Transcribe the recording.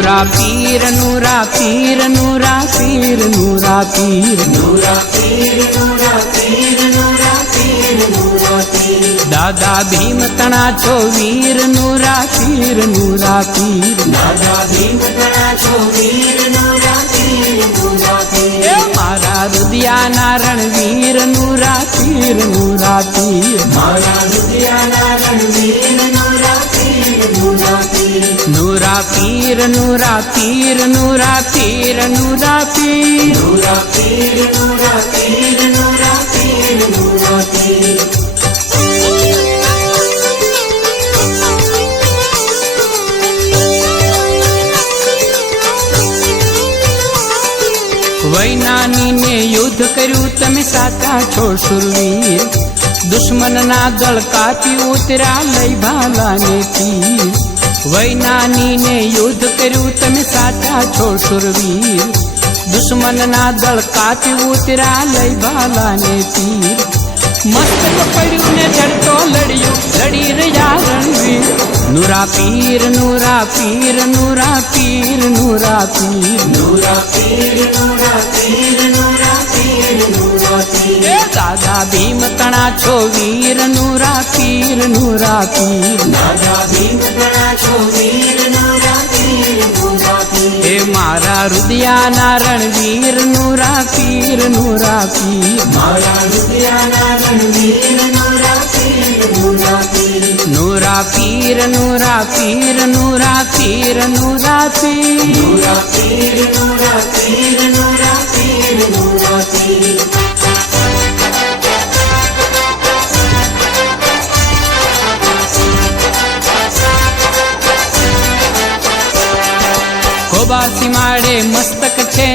નૂરા પીર નૂરા પીર નૂરા પીર નૂરા પીર નૂરા પીર નૂરા પીર નૂરા પીર નૂરા પીર દાદા ભીમ તણા છો વીર નૂરા પીર નૂરા પીર દાદા ભીમ તણા છો વીર નૂરા પીર નૂરા પીર મારા રુદિયાના રણવીર નૂરા પીર નૂરા પીર નૂરા પીર નૂરા પીર નૂરા પીર નૂરા પીર. નૂરા પીર નૂરા પીર નૂરા પીર નૂરા પીર. પીર વૈનાનીને યુદ્ધ કર્યું તમે સાચા છો સુરવીર. દુશ્મનના દળ કાપી ઉતરા લઈ ભાલાને તીર વૈનાનીને યુદ્ધ કર્યું તમે સાચા છો શુરવીર દુશ્મનના દળ કાપી ઉતરા લઈ ભાલાને તીર મસ્તક પડ્યું ને ચડતો લડ્યું લડી રહ્યા રણવીર. નુરા પીર નુરા પીર નુરા પીર નુરા પીર. નુરા પીર નુરા પીર નુરા પીર નુરા પીર. દાદા ભીમ તણા છો વીરનું રાતી હે મારા રુદિયાના રણવીરનું રાતીરનું રાતી નૂરા પીર નૂરા પીર નૂરા પીર નૂરા પીર નૂરા પીર વાસી માળે મસ્તક છે.